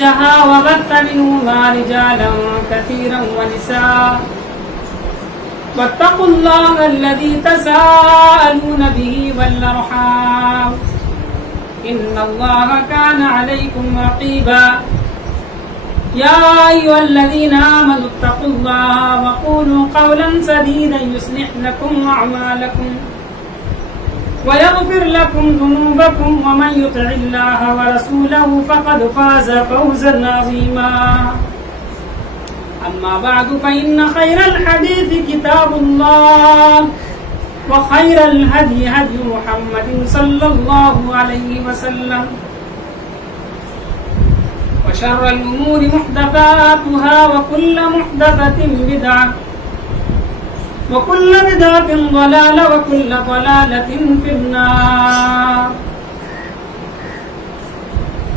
جہاں وبث منهما رجالا كثيرا ونساء واتقوا الله الذي تساءلون به والأرحام إن الله كان عليكم رقيبا يا أيها الذين آمنوا اتقوا الله وقولوا قولا سديدا يصلح لكم أعمالكم ويغفر لكم ذنوبكم ومن يطع الله ورسوله فقد فاز فوزا عظيما أما بعد فإن خير الحديث كتاب الله وخير الهدي هدي محمد صلى الله عليه وسلم وشر الأمور محدثاتها وكل محدثة بدعة وكل بدعة ضلالة وكل ضلالة في النار.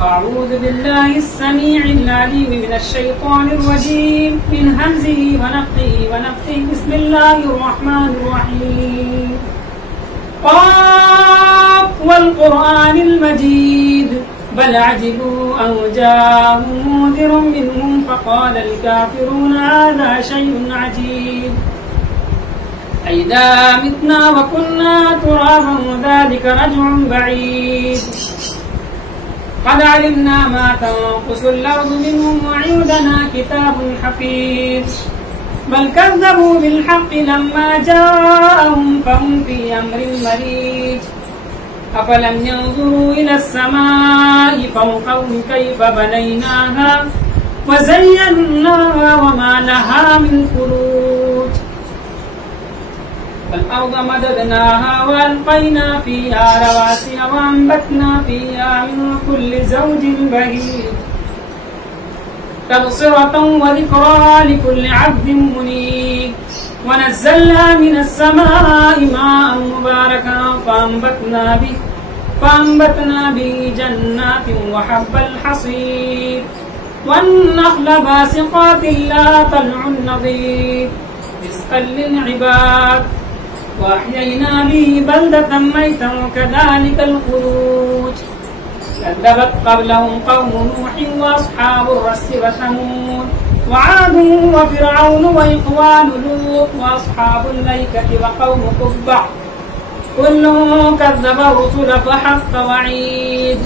أعوذ بالله السميع العليم من الشيطان الرجيم من همزه ونفخه ونفثه. بسم الله الرحمن الرحيم. قاف والقرآن المجيد بل عجبوا أن جاءهم منذر منهم فقال الكافرون هذا شيء عجيب أئذا متنا وكنا ترابا ذلك رجع بعيد قد علمنا ما تنقص الأرض منهم وعندنا كتاب حفيظ بل كذبوا بالحق لما جاءهم فهم في أمر مريج أفلم ينظروا إلى السماء فوقهم كيف بنيناها وزيناها وما لها من فروج والأرض مددناها وألقينا فيها رواسي وأنبتنا فيها من كل زوج بهيج تبصرة وذكرى لكل عبد منيب ونزلنا من السماء ماء مباركا فأنبتنا به جنات وحب الحصيد والنخل باسقات لا طلع نضيد رزقا للعباد وأحيينا به بلدة ميتا وكذلك الخروج كذبت قبلهم قوم نوح وأصحاب الرس وثمود وعاد وفرعون وإخوان لوط وأصحاب الأيكة وقوم تبع كل كذب الرسل فحق وعيد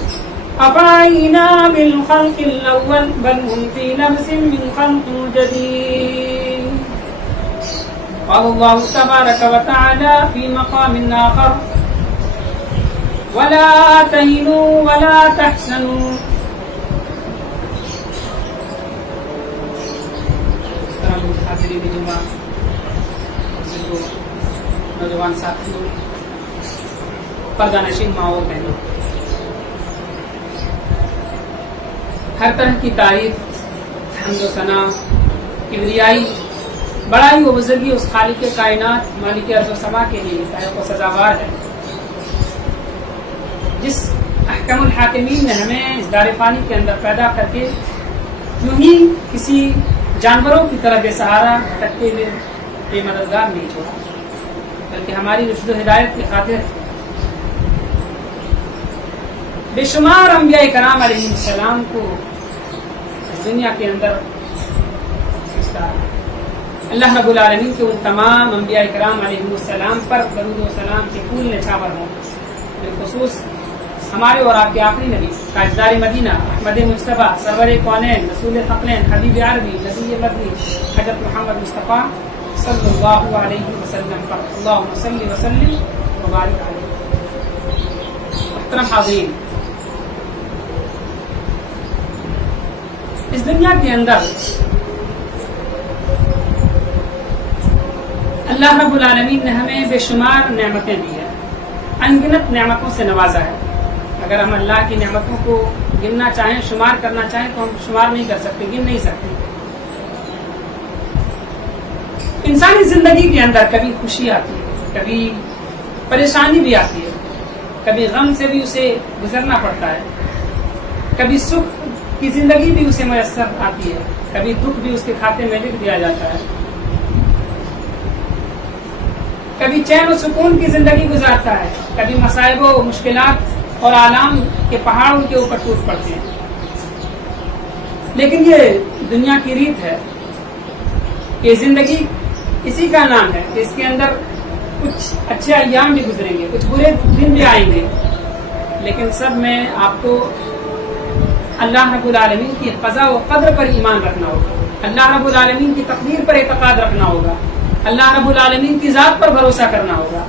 أفعينا بالخلق الأول بل هم في لبس من خلق جديد. قال الله تبارك وتعالى في مقام آخر ولا تهنوا ولا تحزنوا. نوجوان ساتھیوں، پردہ نشین ماں اور بہنوں، ہر طرح کی تعریف، حمد و ثنا، کبریائی، بڑائی و بزرگی اس خالق کائنات مالک ارض و سما کے لیے لائق و سزاوار ہے جس احکم الحاکمین نے ہمیں اس دار فانی کے اندر پیدا کر کے یوں ہی کسی جانوروں کی طرح بے سہارا بھٹکتے ہوئے بے مددگار نہیں چھوڑا، بلکہ ہماری رشد و ہدایت کی خاطر بے شمار انبیاء کرام علیہ السلام کو اس دنیا کے اندر اللہ رب العالمین کے ان تمام انبیاء کرام علیہ السلام پر درود و سلام کے پھول نچھاور ہوں، بالخصوص ہمارے اور آپ کے آخری نبی تاجدار مدینہ احمد مجتبیٰ سرور کونین رسول ثقلین حبیب عربی نبی مدنی حضرت محمد مصطفیٰ صلی اللہ علیہ وسلم پر اللہم صلی وسلم وبارک علیہ. محترم حاضرین، اس دنیا کے اندر اللہ رب العالمین نے ہمیں بے شمار نعمتیں دی ہیں، ان گنت نعمتوں سے نوازا ہے. اگر ہم اللہ کی نعمتوں کو گننا چاہیں، شمار کرنا چاہیں تو ہم شمار نہیں کر سکتے، گن نہیں سکتے. انسانی زندگی کے اندر کبھی خوشی آتی ہے، کبھی پریشانی بھی آتی ہے، کبھی غم سے بھی اسے گزرنا پڑتا ہے، کبھی سکھ کی زندگی بھی اسے میسر آتی ہے، کبھی دکھ بھی اس کے کھاتے میں لکھ دیا جاتا ہے، کبھی چین و سکون کی زندگی گزارتا ہے، کبھی مصائب و مشکلات اور آلام کے پہاڑ ان کے اوپر ٹوٹ پڑتے ہیں. لیکن یہ دنیا کی ریت ہے کہ زندگی اسی کا نام ہے کہ اس کے اندر کچھ اچھے ایام بھی گزریں گے، کچھ برے دن بھی آئیں گے، لیکن سب میں آپ کو اللہ رب العالمین کی قضاء و قدر پر ایمان رکھنا ہوگا، اللہ رب العالمین کی تقدیر پر اعتقاد رکھنا ہوگا، اللہ رب العالمین کی ذات پر بھروسہ کرنا ہوگا۔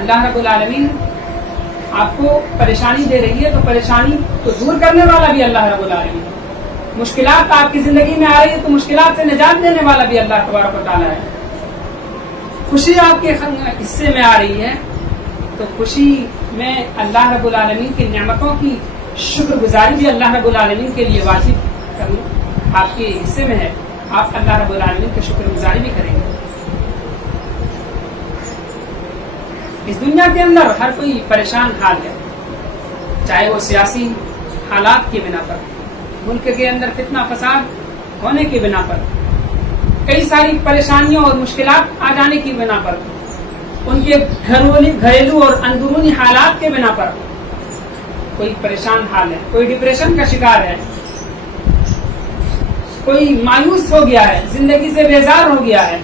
اللہ رب العالمین آپ کو پریشانی دے رہی ہے تو پریشانی کو دور کرنے والا بھی اللہ رب العالمین ہے، مشکلات آپ کی زندگی میں آ رہی ہے تو مشکلات سے نجات دینے والا بھی اللہ تبارک و تعالیٰ ہے، خوشی آپ کے حصے میں آ رہی ہے تو خوشی میں اللہ رب العالمین کی نعمتوں کی شکر گزاری بھی اللہ رب العالمین کے لیے واجب کرنا آپ کے حصے میں ہے، آپ اللہ رب العالمین کی شکر گزاری بھی کریں گے۔ اس دنیا کے اندر ہر کوئی پریشان حال ہے، چاہے وہ سیاسی حالات کی بنا پر، ملک کے اندر فتنہ فساد ہونے کی بنا پر، کئی ساری پریشانیوں اور مشکلات آ جانے کی بنا پر، ان کے گھریلو اور اندرونی حالات کے بنا پر کوئی پریشان حال ہے، کوئی ڈپریشن کا شکار ہے، کوئی مایوس ہو گیا ہے، زندگی سے بیزار ہو گیا ہے۔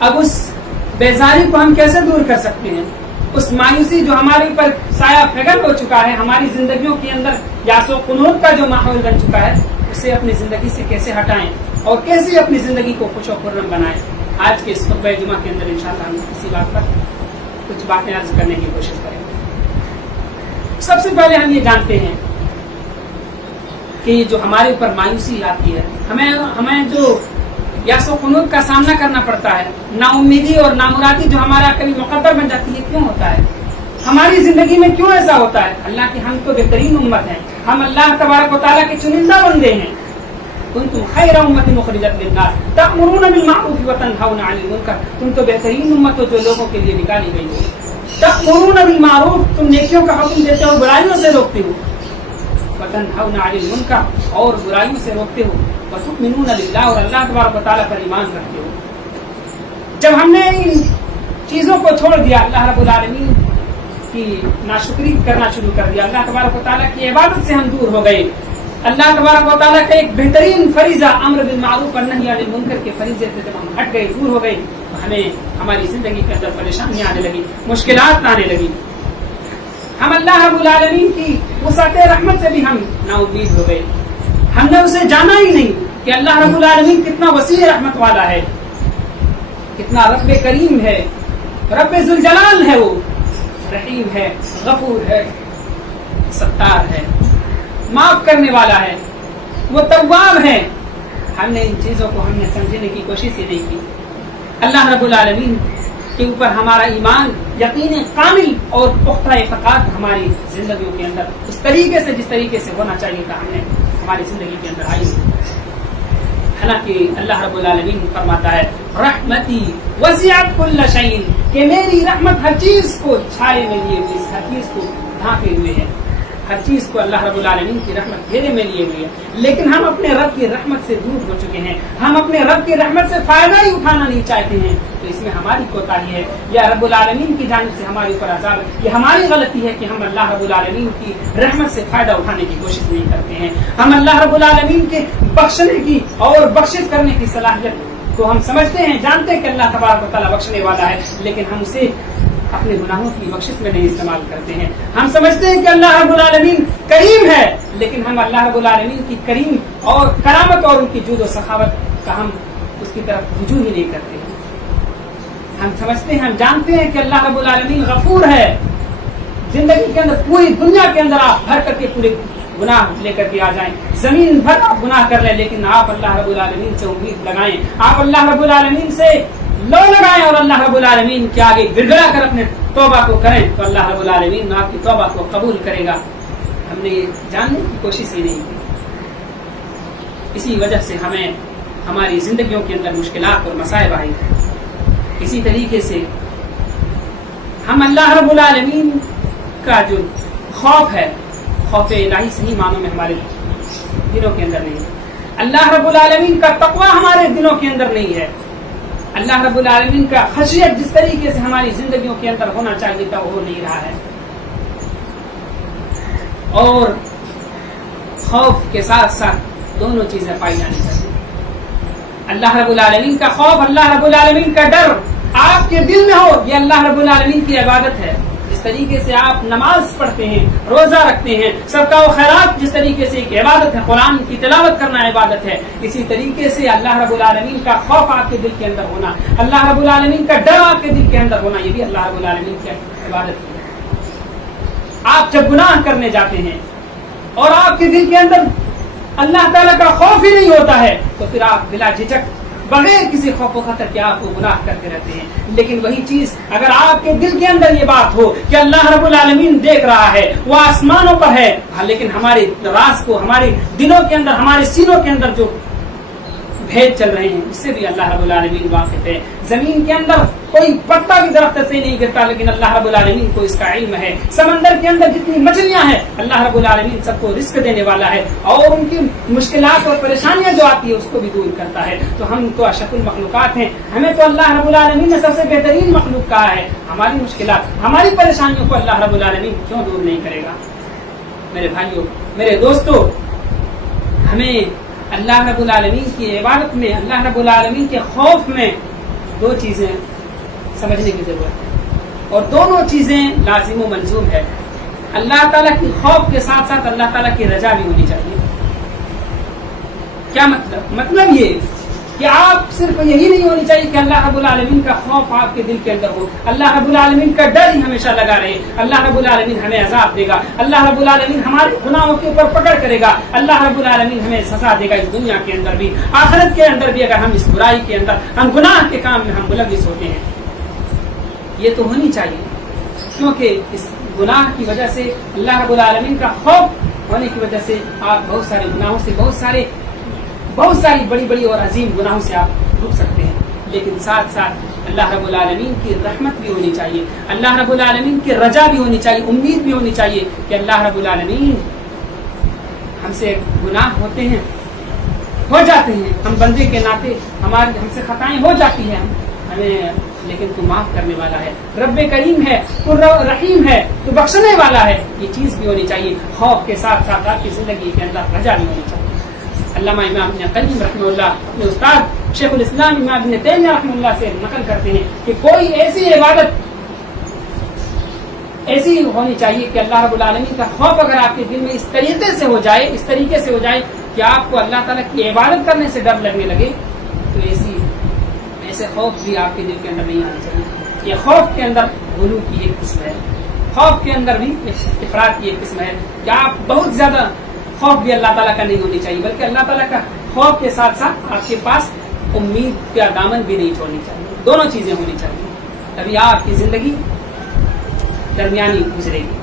اب اس بیزاری کو ہم کیسے دور کر سکتے ہیں؟ اس مایوسی جو ہمارے اوپر سایہ پھیگل ہو چکا ہے، ہماری زندگیوں کے اندر یاس و قنوط کا جو ماحول بن چکا ہے، اسے اپنی زندگی سے کیسے ہٹائیں اور کیسے اپنی زندگی کو خوش و خرم بنائیں؟ آج کے اس خطبہ جمعہ کے اندر انشاءاللہ ہم اسی بات پر کچھ باتیں عرض کرنے کی کوشش کریں گے۔ سب سے پہلے ہم یہ جانتے ہیں کہ یہ جو ہمارے اوپر مایوسی آتی ہے، ہمیں جو یاس و قنوط کا سامنا کرنا پڑتا ہے، نا امیدی اور نامرادی جو ہمارا کبھی مقدر بن جاتی ہے، کیوں ہوتا ہے؟ ہماری زندگی میں کیوں ایسا ہوتا ہے؟ اللہ کی ہم تو بہترین امت ہیں، ہم اللہ تبارک و تعالیٰ کے چنندہ بندے ہیں۔ کنتم خیر امت مخرجت للناس تأمرون بالمعروف وتنہون عن المنکر، تم تو بہترین امت ہو جو لوگوں کے لیے نکالی گئی ہو۔ تأمرون بالمعروف، تم نیکیوں کا حکم دیتے ہو، برائیوں سے روکتے ہو۔ وتنہون عن المنکر، اور برائیوں سے روکتے ہو۔ وتؤمنون باللہ، اور اللہ تبارک و تعالیٰ پر ایمان رکھتے ہو۔ جب ہم نے ان چیزوں کو چھوڑ دیا، اللہ رب العالمین کی ناشکری کرنا شروع کر دیا، اللہ تبارک و تعالیٰ کی عبادت سے ہم دور ہو گئے، اللہ تبارک و تعالیٰ کا ایک بہترین فریضہ امر بالمعروف والنہی عن المنکر کے فریضے سے جب ہم ہٹ گئے، دور ہو گئے، تو ہمیں ہماری زندگی کے اندر پریشانیاں آنے لگی، مشکلات آنے لگی۔ ہم اللہ رب العالمین کی وسعت رحمت سے بھی ہم نا امید ہو گئے، ہم نے اسے جانا ہی نہیں کہ اللہ رب العالمین کتنا وسیع رحمت والا ہے، کتنا رب کریم ہے، رب ذوالجلال ہے، وہ رحیم ہے، غفور ہے، ستار ہے، معاف کرنے والا ہے، وہ تواب ہے۔ ہم نے ان چیزوں کو ہم نے سمجھنے کی کوشش ہی نہیں کی۔ اللہ رب العالمین کے اوپر ہمارا ایمان، یقین کامل اور پختہ اعتقاد ہماری زندگیوں کے اندر اس طریقے سے جس طریقے سے ہونا چاہیے تھا، ہم نے ہماری زندگی کے اندر آئی۔ حالانکہ اللہ رب العالمین فرماتا ہے رحمتی وسعت کل شیء، کہ میری رحمت ہر چیز کو چھائے میں لیے ہوئی، ہر چیز کو ڈھانپے ہوئے ہے، ہر چیز کو اللہ رب العالمین کی رحمت گھیرے میں لیے ہوئی ہے۔ لیکن ہم اپنے رب کی رحمت سے دور ہو چکے ہیں، ہم اپنے رب کی رحمت سے فائدہ ہی اٹھانا نہیں چاہتے ہیں، تو اس میں ہماری کوتاہی ہے، یا رب العالمین کی جانب سے ہمارے اوپر عذاب ہے، یہ ہماری غلطی ہے کہ ہم اللہ رب العالمین کی رحمت سے فائدہ اٹھانے کی کوشش نہیں کرتے ہیں۔ ہم اللہ رب العالمین کے بخشنے کی اور بخشش کرنے کی صلاحیت کو ہم سمجھتے ہیں، جانتے ہیں کہ اللہ تبارک و تعالیٰ بخشنے والا ہے، لیکن ہم اسے اپنے گناہوں کی بخشش میں نہیں استعمال کرتے ہیں۔ ہم سمجھتے ہیں کہ اللہ رب العالمین کریم ہے، لیکن ہم اللہ رب العالمین کی کریم اور کرامت اور ان کی جود و سخاوت کا ہم اس کی طرف رجوع ہی نہیں کرتے ہیں۔ ہم سمجھتے ہیں، ہم جانتے ہیں کہ اللہ رب العالمین غفور ہے۔ زندگی کے اندر پوری دنیا کے اندر آپ بھر کر کے پورے گناہ لے کر کے آ جائیں، زمین بھر آپ گناہ کر لیں، لیکن آپ اللہ رب العالمین سے امید لگائیں، آپ اللہ رب العالمین سے لو لگائیں اور اللہ رب العالمین کے آگے گڑ گڑا کر اپنے توبہ کو کریں، تو اللہ رب العالمین آپ کی توبہ کو قبول کرے گا۔ ہم نے یہ جاننے کی کوشش ہی نہیں کی، اسی وجہ سے ہمیں ہماری زندگیوں کے اندر مشکلات اور مصائب آئی۔ اسی طریقے سے ہم اللہ رب العالمین کا جو خوف ہے، خوف الہی صحیح معنوں میں ہمارے دلوں کے اندر نہیں ہے، اللہ رب العالمین کا تقوی ہمارے دلوں کے اندر نہیں ہے، اللہ رب العالمین کا خشیت جس طریقے سے ہماری زندگیوں کے اندر ہونا چاہیے تھا وہ ہو نہیں رہا ہے۔ اور خوف کے ساتھ ساتھ دونوں چیزیں پائی جانی چاہیے. اللہ رب العالمین کا خوف, اللہ رب العالمین کا ڈر آپ کے دل میں ہو, یہ اللہ رب العالمین کی عبادت ہے. جس طریقے سے آپ نماز پڑھتے ہیں, روزہ رکھتے ہیں, صدقہ و خیرات جس طریقے سے ایک عبادت ہے, قرآن کی تلاوت کرنا عبادت ہے, اسی طریقے سے اللہ رب العالمین کا خوف آپ کے دل کے اندر ہونا, اللہ رب العالمین کا ڈر آپ کے دل کے اندر ہونا, یہ بھی اللہ رب العالمین کی عبادت ہے. آپ جب گناہ کرنے جاتے ہیں اور آپ کے دل کے اندر اللہ تعالیٰ کا خوف ہی نہیں ہوتا ہے, تو پھر آپ بلا جھجک بغیر کسی خوف و خطر کے آپ کو گناہ کرتے رہتے ہیں. لیکن وہی چیز اگر آپ کے دل کے اندر یہ بات ہو کہ اللہ رب العالمین دیکھ رہا ہے, وہ آسمانوں پر ہے, لیکن ہمارے راز کو, ہمارے دلوں کے اندر, ہمارے سینوں کے اندر جو بھید چل رہے ہیں, اس سے بھی اللہ رب العالمین واقف ہے. زمین کے اندر کوئی پتا بھی درخت سے نہیں گرتا, لیکن اللہ رب العالمین کو اس کا علم ہے. سمندر کے اندر جتنی مچھلیاں ہیں, اللہ رب العالمین سب کو رزق دینے والا ہے, اور ان کی مشکلات اور پریشانیاں جو آتی ہے اس کو بھی دور کرتا ہے. تو ہم تو اشرف المخلوقات ہیں, ہمیں تو اللہ رب العالمین نے سب سے بہترین مخلوق کہا ہے. ہماری مشکلات, ہماری پریشانیوں کو اللہ رب العالمین کیوں دور نہیں کرے گا؟ میرے بھائیوں, میرے دوستوں, ہمیں اللہ رب العالمین کی عبادت میں, اللہ رب العالمین کے خوف میں دو چیزیں سمجھنے کی ضرورت ہے, اور دونوں چیزیں لازم و ملزوم ہے. اللہ تعالیٰ کی خوف کے ساتھ ساتھ اللہ تعالیٰ کی رضا بھی ہونی چاہیے. کیا مطلب؟ مطلب یہ کہ آپ صرف یہی نہیں ہونی چاہیے کہ اللہ رب العالمین کا خوف آپ کے دل کے اندر ہو, اللہ رب العالمین کا ڈر ہی ہمیشہ لگا رہے, اللہ رب العالمین ہمیں عذاب دے گا, اللہ رب العالمین ہمارے گناہوں کے اوپر پکڑ کرے گا, اللہ رب العالمین ہمیں سزا دے گا اس دنیا کے اندر بھی, آخرت کے اندر بھی, اگر ہم اس برائی کے اندر, ہم گناہ کے کام میں ہم ملوث ہوتے ہیں. یہ تو ہونی چاہیے, کیونکہ اس گناہ کی وجہ سے, اللہ رب العالمین کا خوف ہونے کی وجہ سے آپ بہت سارے گناہوں سے, بہت ساری بڑی بڑی اور عظیم گناہوں سے آپ رک سکتے ہیں. لیکن ساتھ ساتھ اللہ رب العالمین کی رحمت بھی ہونی چاہیے, اللہ رب العالمین کی رجا بھی ہونی چاہیے, امید بھی ہونی چاہیے کہ اللہ رب العالمین ہم سے گناہ ہوتے ہیں, ہو جاتے ہیں, ہم بندے کے ناطے ہم سے خطائیں ہو جاتی ہیں ہمیں, لیکن تو معاف کرنے والا ہے, رب کریم ہے, تو رحیم ہے, تو بخشنے والا ہے. یہ چیز بھی ہونی چاہیے. خوف کے ساتھ ساتھ آپ کی زندگی کے اندر رجا بھی ہونی چاہیے. علامہ امام ابن قیم رحمہ اللہ اپنے استاد شیخ الاسلام امام ابن تیمیہ رحمہ اللہ سے نقل کرتے ہیں کہ کوئی ایسی عبادت ایسی ہونی چاہیے کہ اللہ رب العالمین کا خوف اگر آپ کے دل میں اس طریقے سے ہو جائے کہ آپ کو اللہ تعالیٰ کی عبادت کرنے سے ڈر لگنے لگے, تو ایسے خوف بھی آپ کے دل کے اندر نہیں آنا چاہیے. یہ خوف کے اندر غلو کی ایک قسم ہے, خوف کے اندر بھی افراط کی ایک قسم ہے, کہ آپ بہت زیادہ خوف بھی اللہ تعالیٰ کا نہیں ہونی چاہیے, بلکہ اللہ تعالیٰ کا خوف کے ساتھ ساتھ آپ کے پاس امید کا دامن بھی نہیں چھوڑنی چاہیے. دونوں چیزیں ہونی چاہیے, تبھی آپ کی زندگی درمیانی گزرے گی.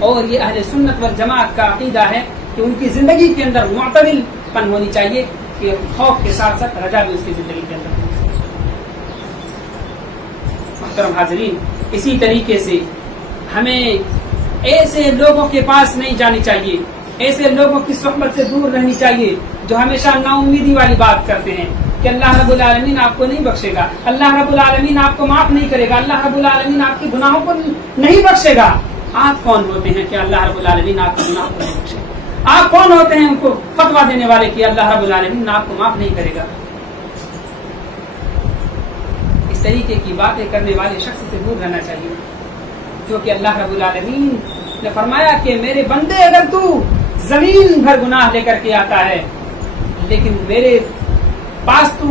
اور یہ اہل سنت والجماعت کا عقیدہ ہے کہ ان کی زندگی کے اندر معتدل پن ہونی چاہیے, کہ خوف کے ساتھ ساتھ رجا بھی اس کی زندگی کے اندر ہونی چاہیے. محترم حاضرین, اسی طریقے سے ہمیں ایسے لوگوں کے پاس نہیں جانی چاہیے, ایسے لوگوں کی صحبت سے دور رہنی چاہیے جو ہمیشہ نا امیدی والی بات کرتے ہیں کہ اللہ رب العالمین آپ کو نہیں بخشے گا, اللہ رب العالمین آپ کو معاف نہیں کرے گا, اللہ رب العالمین آپ کے گناہوں کو نہیں بخشے گا. آپ کون ہوتے ہیں کہ اللہ رب العالمین آپ کے گناہوں کو نہیں بخشے گا؟ آپ کون ہوتے ہیں ان کو فتویٰ دینے والے کہ اللہ رب العالمین آپ کو معاف نہیں کرے گا؟ اس طریقے کی باتیں کرنے والے شخص سے دور رہنا چاہیے, کیونکہ اللہ رب العالمین نے فرمایا کہ میرے بندے اگر تو زمین بھر گناہ لے کر کے آتا ہے لیکن میرے پاس تو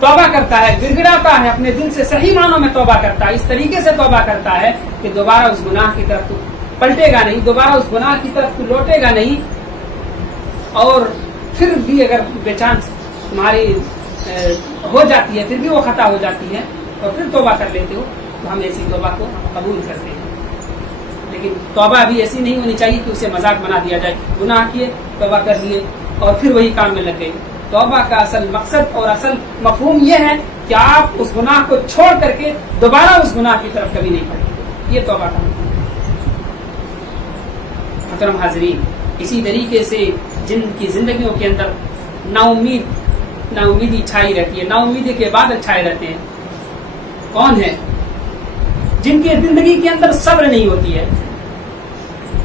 توبہ کرتا ہے, گڑ گڑاتا ہے, اپنے دل سے صحیح معنوں میں توبہ کرتا ہے, اس طریقے سے توبہ کرتا ہے کہ دوبارہ اس گناہ کی طرف تو پلٹے گا نہیں, دوبارہ اس گناہ کی طرف تو لوٹے گا نہیں, اور پھر بھی اگر بے چانس تمہاری ہو جاتی ہے, پھر بھی وہ خطا ہو جاتی ہے اور پھر توبہ کر لیتے ہو, تو ہم ایسی توبہ کو قبول کرتے ہیں. لیکن توبہ بھی ایسی نہیں ہونی چاہیے کہ اسے مذاق بنا دیا جائے, گناہ کیے, توبہ کر لیے اور پھر وہی کام میں لگ گئے. توبہ کا اصل مقصد اور اصل مفہوم یہ ہے کہ آپ اس گناہ کو چھوڑ کر کے دوبارہ اس گناہ کی طرف کبھی نہیں پڑیں. یہ توبہ کا مفہوم ہے. محترم حاضرین, اسی طریقے سے جن کی زندگیوں کے اندر نا امیدی چھائی رہتی ہے, نا امیدی کے بادل چھائے رہتے ہیں, کون ہے؟ جن کی زندگی کے اندر صبر نہیں ہوتی ہے,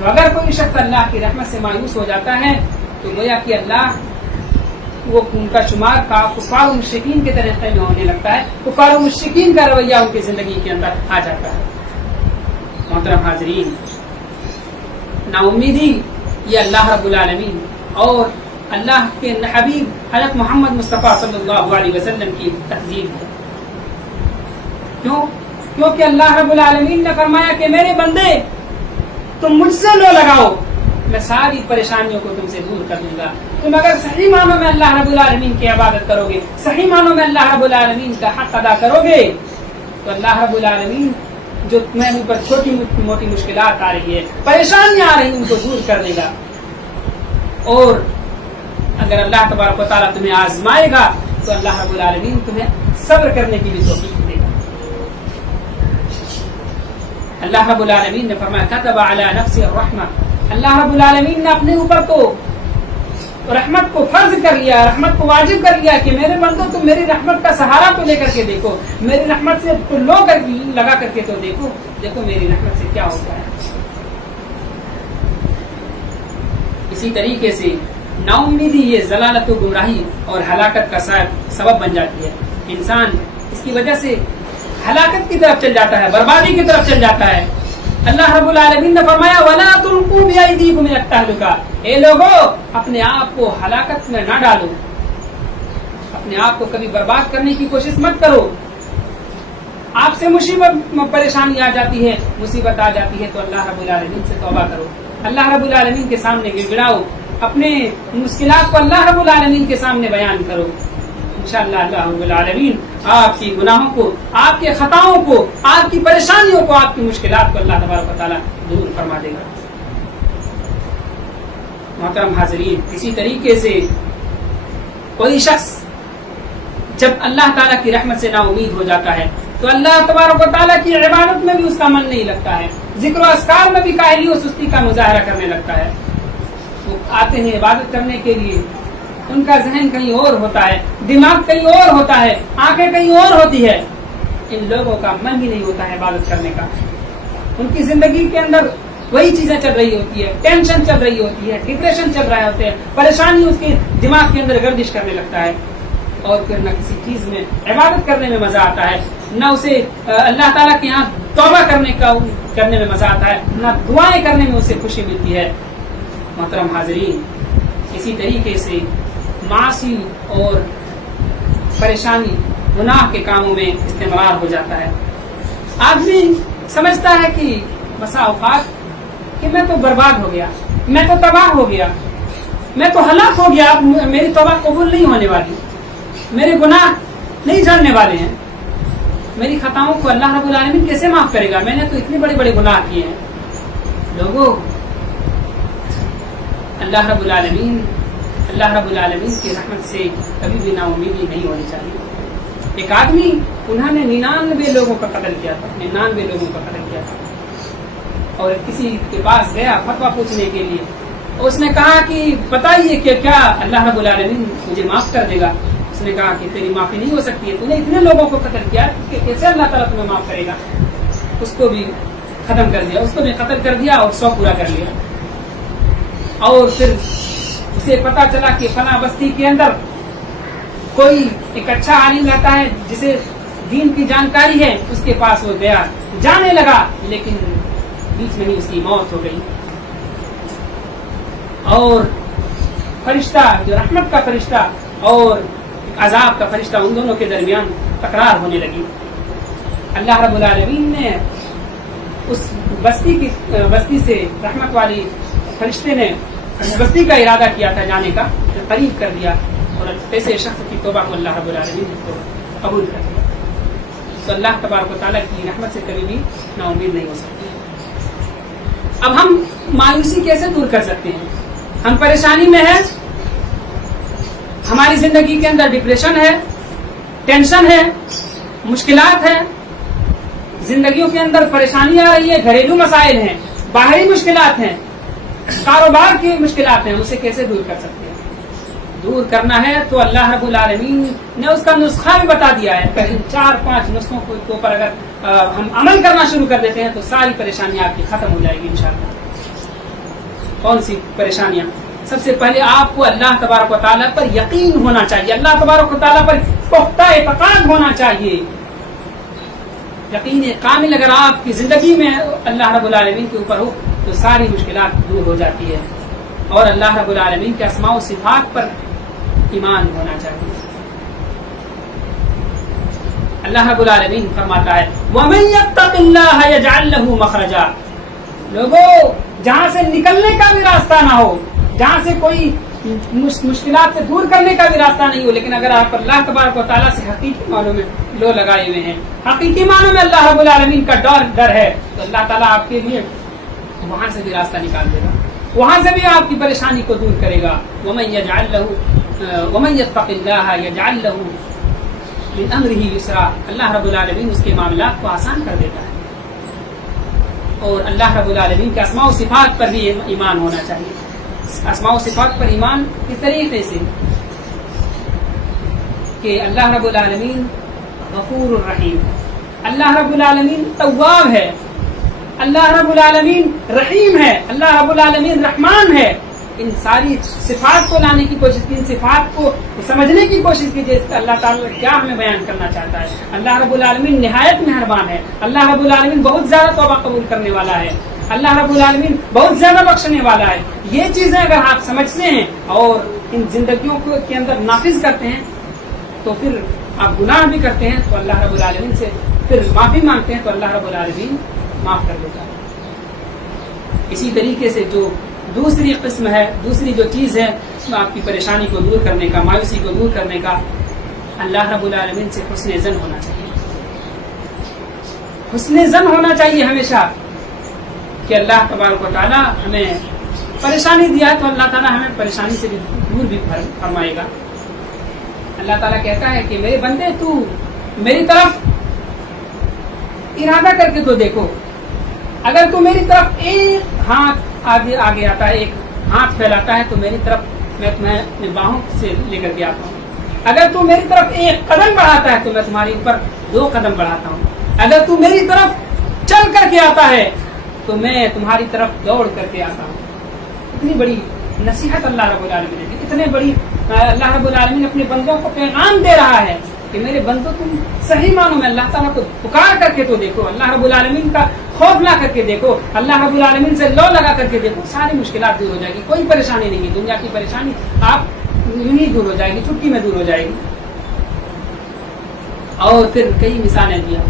تو اگر کوئی شخص اللہ کی رحمت سے مایوس ہو جاتا ہے تو گویا کہ اللہ وہ ان کا شمار کفار و مشرکین کے طریقے میں ہونے لگتا ہے، کفار و مشرکین کا رویہ ان کی زندگی کے اندر آ جاتا ہے۔ محترم حاضرین، نا امیدی یہ اللہ رب العالمین اور اللہ کے حبیب حضرت محمد مصطفیٰ صلی اللہ علیہ وسلم کی تہذیب ہے۔ کیونکہ اللہ رب العالمین نے فرمایا کہ میرے بندے تم مجھ سے لو لگاؤ، میں ساری پریشانیوں کو تم سے دور کر دوں گا۔ تم اگر صحیح معنوں میں اللہ رب العالمین کی عبادت کرو گے، صحیح معنوں میں اللہ رب العالمین کا حق ادا کرو گے، تو اللہ رب العالمین جو تمہیں اوپر چھوٹی موٹی مشکلات آ رہی ہے، پریشانیاں آ رہی ہیں، ان کو دور کر دے گا۔ اور اگر اللہ تبارک و تعالیٰ تمہیں آزمائے گا تو اللہ رب العالمین تمہیں صبر کرنے کی بھی توفیق دے گا۔ اللہ رب العالمین نے فرمایا كتب على نفسه الرحمہ، اللہ رب العالمین نے اپنے اوپر تو رحمت کو فرض کر لیا، رحمت کو واجب کر لیا کہ میرے بندو تم میری رحمت کا سہارا تو لے کر کے دیکھو، میری رحمت سے تو لگا کر کے تو دیکھو میری رحمت سے کیا ہوتا ہے۔ اسی طریقے سے نا امیدی یہ ضلالت و گمراہی اور ہلاکت کا سبب بن جاتی ہے۔ انسان اس کی وجہ سے ہلاکت کی طرف چل جاتا ہے، بربادی کی طرف چل جاتا ہے۔ اللہ رب العالمین نے فرمایا وَلَا تُلْقُوا بِأَيْدِيكُمْ إِلَى التَّهْلُكَةِ، اے لوگو اپنے آپ کو ہلاکت میں نہ ڈالو، اپنے آپ کو کبھی برباد کرنے کی کوشش مت کرو۔ آپ سے مصیبت پریشانی آ جاتی ہے، مصیبت آ جاتی ہے تو اللہ رب العالمین سے توبہ کرو، اللہ رب العالمین کے سامنے گڑگڑاؤ، اپنے مشکلات کو اللہ رب العالمین کے سامنے بیان کرو۔ انشاءاللہ اللہ رب العالمین آپ کی گناہوں کو، آپ کے خطاؤں کو، آپ کی پریشانیوں کو، آپ کی مشکلات کو اللہ تبارک و تعالیٰ دور فرما دے گا۔ محترم حاضرین، اسی طریقے سے کوئی شخص جب اللہ تعالیٰ کی رحمت سے نا امید ہو جاتا ہے تو اللہ تبارک و تعالیٰ کی عبادت میں بھی اس کا من نہیں لگتا ہے، ذکر و اذکار میں بھی کاہلی و سستی کا مظاہرہ کرنے لگتا ہے۔ وہ آتے ہیں عبادت کرنے کے لیے، ان کا ذہن کہیں اور ہوتا ہے، دماغ کہیں اور ہوتا ہے، آنکھیں کہیں اور ہوتی ہے۔ ان لوگوں کا من ہی نہیں ہوتا ہے عبادت کرنے کا، ان کی زندگی کے اندر وہی چیزیں چل رہی ہوتی ہے، ٹینشن چل رہی ہوتی ہے، ڈپریشن چل رہے ہوتے ہیں، پریشانی اس کے دماغ کے اندر گردش کرنے لگتا ہے، اور پھر نہ کسی چیز میں عبادت کرنے میں مزہ آتا ہے، نہ اسے اللہ تعالیٰ کے یہاں توبہ کرنے میں مزہ آتا ہے، نہ دعائیں کرنے میں اسے خوشی ملتی ہے۔ محترم حاضرین، اسی طریقے سے معاصی اور پریشانی گناہ کے کاموں میں استمرار ہو جاتا ہے۔ آدمی سمجھتا ہے کہ بسا اوقات کہ میں تو برباد ہو گیا، میں تو تباہ ہو گیا، میں تو ہلاک ہو گیا، اب میری توبہ قبول نہیں ہونے والی، میرے گناہ نہیں جھڑنے والے ہیں، میری خطاؤں کو اللہ رب العالمین کیسے معاف کرے گا، میں نے تو اتنے بڑے بڑے گناہ کیے ہیں۔ لوگوں، اللہ رب العالمین کی رحمت سے کبھی بھی نا امیدی نہیں ہونی چاہیے۔ ایک آدمی انہوں نے 99 لوگوں کا قتل کیا تھا، 99 لوگوں کا قتل کیا تھا، اور کسی کے پاس گیا فتویٰ پوچھنے کے لیے، اس نے کہا کہ بتائیے کہ کیا اللہ رب العالمین مجھے معاف کر دے گا؟ اس نے کہا کہ تیری معافی نہیں ہو سکتی ہے، تو نے اتنے لوگوں کو قتل کیا کہ کیسے اللہ تعالیٰ تمہیں معاف کرے گا؟ اس کو بھی ختم کر دیا، اس کو بھی قتل کر دیا اور 100 پورا کر لیا۔ اور پھر اسے پتا چلا کہ فلاں بستی کے اندر کوئی ایک اچھا عالم رہتا ہے جسے دین کی جانکاری ہے، اس کے پاس وہ گیا، جانے لگا، لیکن بیچ میں ہی اس کی موت ہو گئی۔ اور فرشتہ جو رحمت کا فرشتہ اور عذاب کا فرشتہ، ان دونوں کے درمیان تکرار ہونے لگی۔ اللہ رب العالمین نے اس بستی سے رحمت والی فرشتے نے بستی کا ارادہ کیا تھا جانے کا، قریب کر دیا، اور ایسے شخص کی توبہ کو اللہ رب العالمین کو قبول کر دیا۔ تو اللہ تبارک و تعالیٰ کی رحمت سے کبھی بھی نا امید نہیں ہو سکتی۔ اب ہم مایوسی کیسے دور کر سکتے ہیں؟ ہم پریشانی میں ہیں، ہماری زندگی کے اندر ڈپریشن ہے، ٹینشن ہے، مشکلات ہیں، زندگیوں کے اندر پریشانی آ رہی ہے، گھریلو مسائل ہیں، باہری مشکلات ہیں، کاروبار کی مشکلات ہیں، اسے کیسے دور کر سکتے ہیں؟ دور کرنا ہے تو اللہ رب العالمین نے اس کا نسخہ بھی بتا دیا ہے۔ 4-5 نسخوں کے اوپر اگر ہم عمل کرنا شروع کر دیتے ہیں تو ساری پریشانی آپ کی ختم ہو جائے گی انشاءاللہ۔ کون سی پریشانیاں؟ سب سے پہلے آپ کو اللہ تبارک و تعالیٰ پر یقین ہونا چاہیے، اللہ تبارک و تعالیٰ پر پختہ اعتقاد ہونا چاہیے۔ یقین کامل اگر آپ کی زندگی میں اللہ رب العالمین کے اوپر ہو تو ساری مشکلات دور ہو جاتی ہے، اور اللہ رب العالمین کے اسماء و صفات پر ایمان ہونا چاہیے۔ اللہ رب العالمین فرماتا ہے وَمَن يَتَّقِ اللَّهَ يَجْعَل لَّهُ مَخْرَجًا، لوگوں جہاں سے نکلنے کا بھی راستہ نہ ہو، جہاں سے کوئی مشکلات سے دور کرنے کا بھی راستہ نہیں ہو، لیکن اگر آپ اللہ تبارک و تعالیٰ سے حقیقی معنوں میں لو لگائے ہوئے ہیں، حقیقی معنوں میں اللہ رب العالمین کا ڈر ہے، تو اللہ تعالیٰ آپ کے لیے وہاں سے بھی راستہ نکال دے گا، وہاں سے بھی آپ کی پریشانی کو دور کرے گا۔ وَمَن يَتَّقِ اللَّهَ يَجْعَل لَّهُ من امرہ یسرا، اللہ رب العالمین اس کے معاملات کو آسان کر دیتا ہے۔ اور اللہ رب العالمین کے اسماء و صفات پر بھی ایمان ہونا چاہیے۔ اسماء و صفات پر ایمان کس طریقے سے کہ اللہ رب العالمین غفور الرحیم، اللہ رب العالمین تواب ہے، اللہ رب العالمین رحیم ہے، اللہ رب العالمین رحمان ہے۔ ان ساری صفات کو لانے کی کوشش کی، ان صفات کو سمجھنے کی کوشش کیجیے کہ اللہ تعالیٰ کیا ہمیں بیان کرنا چاہتا ہے۔ اللہ رب العالمین نہایت مہربان ہے، اللہ رب العالمین بہت زیادہ توبہ قبول کرنے والا ہے، اللہ رب العالمین بہت زیادہ بخشنے والا ہے۔ یہ چیزیں اگر آپ سمجھتے ہیں اور ان زندگیوں کے اندر نافذ کرتے ہیں تو پھر آپ گناہ بھی کرتے ہیں تو اللہ رب العالمین سے پھر معافی مانگتے ہیں تو اللہ رب العالمین معاف کر دیتا ہے۔ اسی طریقے سے جو دوسری قسم ہے، دوسری جو چیز ہے آپ کی پریشانی کو دور کرنے کا، مایوسی کو دور کرنے کا، اللہ رب العالمین سے حسن ظن ہونا چاہیے۔ حسن ظن ہونا چاہیے ہمیشہ کہ اللہ تبارک و تعالیٰ ہمیں پریشانی دیا تو اللہ تعالیٰ ہمیں پریشانی سے بھی دور بھی فرمائے گا۔ اللہ تعالیٰ کہتا ہے کہ میرے بندے تو میری طرف ارادہ کر کے تو دیکھو، اگر تو میری طرف ایک ہاتھ آگے آتا ہے، ایک ہاتھ پھیلاتا ہے تو میری طرف میں تمہیں اپنے باہوں سے لے کر کے آتا ہوں، اگر تو میری طرف ایک قدم بڑھاتا ہے تو میں تمہارے اوپر 2 قدم بڑھاتا ہوں، اگر تو میری طرف چل کر کے آتا ہے تو میں تمہاری طرف دوڑ کر کے آتا ہوں۔ اتنی بڑی نصیحت اللہ رب العالمین نے، اتنے بڑی اللہ رب العالمین اپنے بندوں کو پیغام دے رہا ہے کہ میرے بندوں تم صحیح معنوں میں اللہ تعالیٰ کو پکار کر کے تو دیکھو، اللہ رب العالمین کا خوف لا کر کے دیکھو، اللہ رب العالمین سے لو لگا کر کے دیکھو، ساری مشکلات دور ہو جائے گی، کوئی پریشانی نہیں ہے، دنیا کی پریشانی آپ یوں ہی دور ہو جائے گی، چٹکی میں دور ہو جائے گی۔ اور پھر کئی مثالیں دیا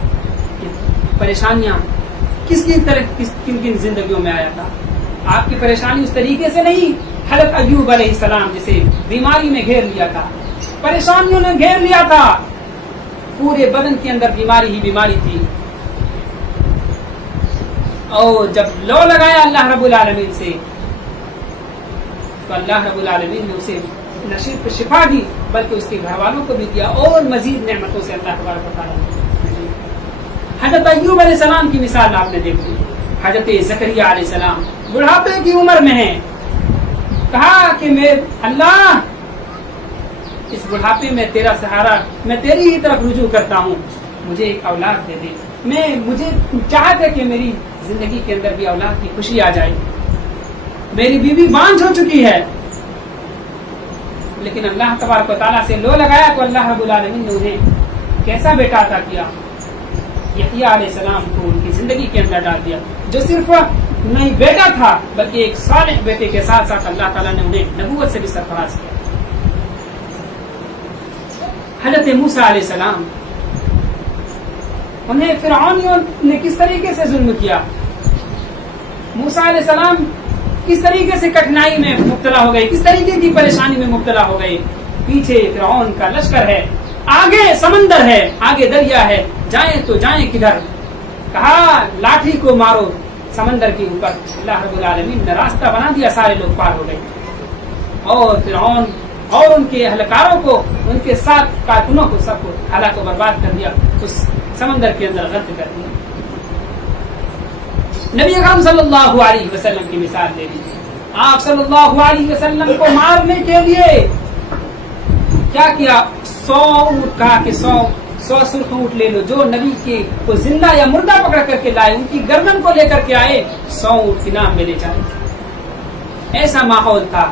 کہ پریشانیاں کس کن زندگیوں میں آیا تھا۔ آپ کی پریشانی اس طریقے سے نہیں، حضرت ایوب علیہ السلام جسے بیماری میں گھیر لیا تھا، پریشانیوں نے گھیر لیا تھا، پورے بدن کے اندر بیماری ہی بیماری تھی، اور جب لو لگایا اللہ رب العالمین سے تو اللہ رب العالمین نے اسے نہ صرف شفا دی بلکہ اس کے گھر والوں کو بھی دیا، اور مزید نعمتوں سے اللہ تبارک و تعالیٰ نے۔ حضرت ایوب علیہ السلام کی مثال آپ نے دیکھی، حضرت زکریا علیہ السلام بڑھاپے کی عمر میں ہیں، کہا کہ میں اللہ اس بڑھاپے میں تیرا سہارا، میں تیری ہی طرف رجوع کرتا ہوں، مجھے ایک اولاد دے دے، مجھے چاہت ہے کہ میری زندگی کے اندر بھی اولاد کی خوشی آ جائے، میری بیوی بانجھ ہو چکی ہے، لیکن اللہ تبارک و تعالیٰ سے لو لگایا تو اللہ رب العالمین نے انہیں کیسا بیٹا عطا کیا، یحییٰ علیہ السلام کو ان کی زندگی کے اندر ڈال دیا، جو صرف نہیں بیٹا تھا بلکہ ایک صالح بیٹے کے ساتھ ساتھ اللہ تعالیٰ نے انہیں نبوت سے بھی سرفراز کیا۔ حضرت موسیٰ علیہ السلام، انہیں فرعونیوں نے کس طریقے سے ظلم کیا، موسیٰ علیہ السلام کس طریقے سے کٹھنائی میں مبتلا ہو گئے، کس طریقے کی پریشانی میں مبتلا ہو گئے، پیچھے فرعون کا لشکر ہے، آگے سمندر ہے، آگے دریا ہے، جائیں تو جائیں کدھر، کہا لاٹھی کو مارو سمندر کے اوپر، اللہ رب العالمین نے راستہ بنا دیا، سارے لوگ پار ہو گئے، اور فرعون اور ان کے اہلکاروں کو، ان کے ساتھ کارکنوں کو، سب کو ہلاک و برباد کر دیا، اس سمندر کے اندر غرق کر دیا۔ نبی اکرم صلی اللہ علیہ وسلم کی مثال دے دیجیے، آپ صلی اللہ علیہ وسلم کو مارنے کے لیے کیا کیا، 100 اونٹ، کہا کہ 100 سرخ اونٹ لے لو، جو نبی کے کو زندہ یا مردہ پکڑ کر کے لائے، ان کی گردن کو لے کر کے آئے، 100 اونٹ کی نام میں لے جائے، ایسا ماحول تھا،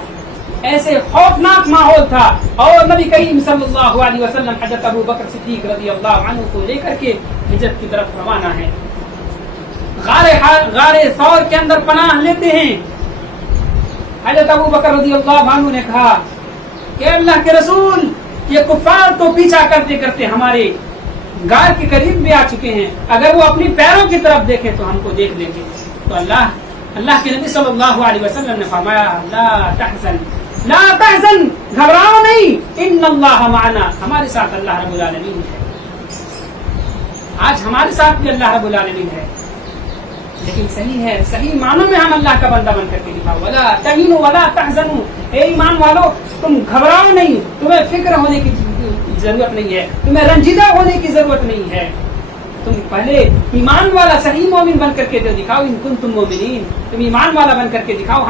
ایسے خوفناک ماحول تھا، اور نبی کریم صلی اللہ علیہ وسلم حضرت ابو بکر صدیق رضی اللہ عنہ کو لے کر کے ہجرت کی طرف روانہ ہے، غار ثور کے اندر پناہ لیتے ہیں۔ حضرت ابو بکر رضی اللہ عنہ نے کہا کہ اللہ کے رسول، یہ کفار تو پیچھا کرتے کرتے ہمارے غار کے قریب بھی آ چکے ہیں، اگر وہ اپنی پیروں کی طرف دیکھیں تو ہم کو دیکھ لیں گے۔ تو اللہ کے نبی صلی اللہ علیہ وسلم نے فرمایا لا تحزن لا تحزن، گھبراؤ نہیں، ان اللہ معنا، ہمارے ساتھ اللہ رب العالمین ہے۔ آج ہمارے ساتھ بھی اللہ رب العالمین ہے، لیکن صحیح ہے، صحیح معنوں میں ہم اللہ کا بندہ بن کر کے دکھاؤ۔ ولا تہینوا ولا تحزنوا، اے ایمان والو تم گھبراؤ نہیں، تمہیں فکر ہونے کی ضرورت نہیں ہے، تمہیں رنجیدہ ہونے کی ضرورت نہیں ہے، تم پہلے ایمان والا صحیح مومن بن کر کے دکھاؤ۔ ان کنتم مومنین، تم ایمان والا بن کر کے دکھاؤ،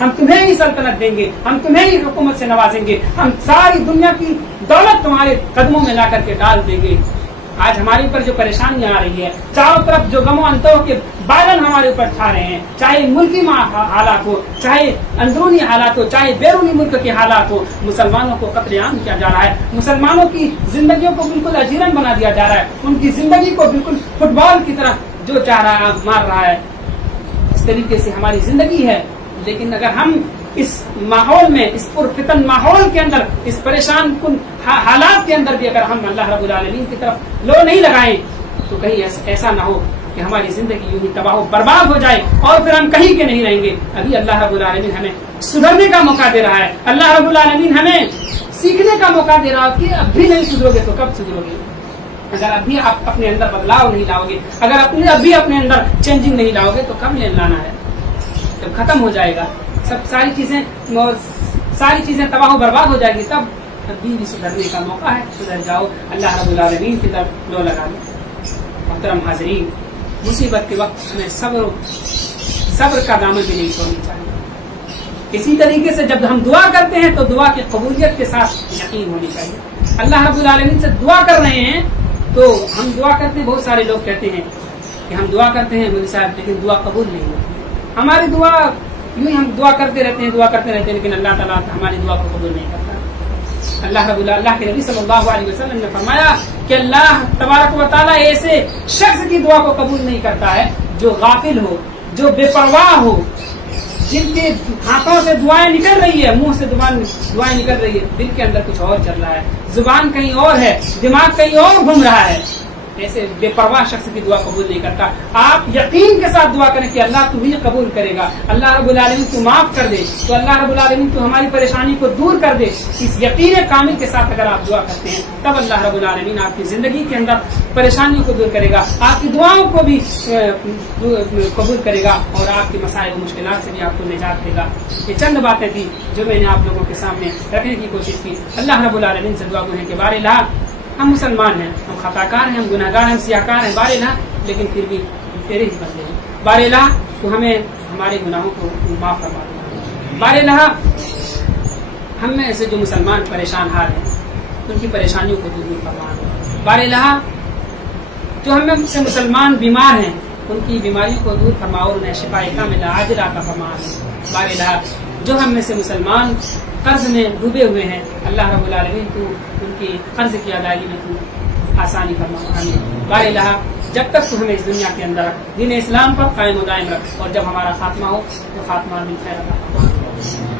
ہم تمہیں ہی سلطنت دیں گے، ہم تمہیں ہی حکومت سے نوازیں گے، ہم ساری دنیا کی دولت تمہارے قدموں میں لا کر کے ڈال دیں گے۔ آج ہمارے اوپر جو پریشانیاں آ رہی ہے، چاروں طرف جو غم و اندوہ کے بادل ہمارے اوپر چھا رہے ہیں، چاہے ملکی حالات ہو، چاہے اندرونی حالات ہو، چاہے بیرونی ملک کے حالات ہو، مسلمانوں کو قتل عام کیا جا رہا ہے، مسلمانوں کی زندگیوں کو بالکل اجیرن بنا دیا جا رہا ہے، ان کی زندگی کو بالکل فٹ بال کی طرح جو چاہ رہا ہے مار رہا ہے۔ اس طریقے سے ہماری زندگی ہے، لیکن اگر ہم اس ماحول میں، اس پرفتن ماحول کے اندر، اس پریشان کن حالات کے اندر بھی اگر ہم اللہ رب العالمین کی طرف لو نہیں لگائیں تو کہیں ایسا نہ ہو کہ ہماری زندگی یوں ہی تباہ و برباد ہو جائے اور پھر ہم کہیں کے نہیں رہیں گے۔ ابھی اللہ رب العالمین ہمیں سدھرنے کا موقع دے رہا ہے، اللہ رب العالمین ہمیں سیکھنے کا موقع دے رہا ہے کہ اب بھی نہیں سدھرو گے تو کب سدھرو گے؟ اگر اب بھی آپ اپنے اندر بدلاؤ نہیں لاؤ گے، اگر اب بھی اپنے اندر چینجنگ نہیں لاؤ گے تو کب لانا ہے؟ جب ختم ہو جائے گا، سب ساری چیزیں تباہ و برباد ہو جائے گی، تب بھی سدھرنے کا موقع ہے، سدھر جاؤ، اللہ رب العالمین کی طرف لو لگا لو۔ محترم حاضرین، مصیبت کے وقت ہمیں صبر کا دامن بھی نہیں چھوڑنا چاہیے۔ اسی طریقے سے جب ہم دعا کرتے ہیں تو دعا کی قبولیت کے ساتھ یقین ہونی چاہیے۔ اللہ رب العالمین سے دعا کر رہے ہیں تو ہم دعا کرتے ہیں، بہت سارے لوگ کہتے ہیں کہ ہم دعا کرتے ہیں مولوی صاحب لیکن دعا قبول نہیں ہوتی، ہماری دعا یوں ہی ہم دعا کرتے رہتے ہیں لیکن اللہ تعالیٰ ہماری دعا کو قبول نہیں کرتا۔ اللہ کے نبی صلی اللہ علیہ وسلم نے فرمایا کہ اللہ تبارک و تعالیٰ ایسے شخص کی دعا کو قبول نہیں کرتا ہے جو غافل ہو، جو بے پرواہ ہو، جن کے ہاتھوں سے دعائیں نکل رہی ہے، منہ سے دعائیں نکل رہی ہے، دل کے اندر کچھ اور چل رہا ہے، زبان کہیں اور ہے، دماغ کہیں اور گھوم رہا ہے، ایسے بے پرواہ شخص کی دعا قبول نہیں کرتا۔ آپ یقین کے ساتھ دعا کریں کہ اللہ تو ہی قبول کرے گا، اللہ رب العالمین تو معاف کر دے، تو اللہ رب العالمین تو ہماری پریشانی کو دور کر دے۔ اس یقین کامل کے ساتھ اگر آپ دعا کرتے ہیں تب اللہ رب العالمین آپ کی زندگی کے اندر پریشانیوں کو دور کرے گا، آپ کی دعاؤں کو بھی قبول کرے گا اور آپ کی مسائل و مشکلات سے بھی آپ کو نجات دے گا۔ یہ چند باتیں تھیں جو میں نے آپ لوگوں کے سامنے رکھنے کی کوشش کی۔ اللہ رب العالمین سے دعا کرنے کے بارے لا، ہم مسلمان ہیں، ہم خطا کار ہیں، ہم گناہ گار ہیں، ہم سیاہ کار ہیں، بارے لا، لیکن پھر بھی تیرے ہی بندے ہیں، بارے لا تو ہمیں ہمارے گناہوں کو معاف فرما دے، بارے لا ہم میں ایسے جو مسلمان پریشان حال ہیں ان کی پریشانیوں کو دور فرما دے، بارے لا جو ہم میں سے مسلمان بیمار ہیں ان کی بیماریوں کو دور فرما اور انہیں شفاء کاملہ عاجلہ عطا فرما دے، بارے لا جو ہم میں سے مسلمان قرض میں ڈوبے ہوئے ہیں اللہ رب العالمین تو ان کی قرض کی ادائیگی میں تو آسانی فرما، بارے الہ جب تک تو ہمیں اس دنیا کے اندر دین اسلام پر قائم و دائم رکھ، اور جب ہمارا خاتمہ ہو تو خاتمہ بالخیر عطا فرما۔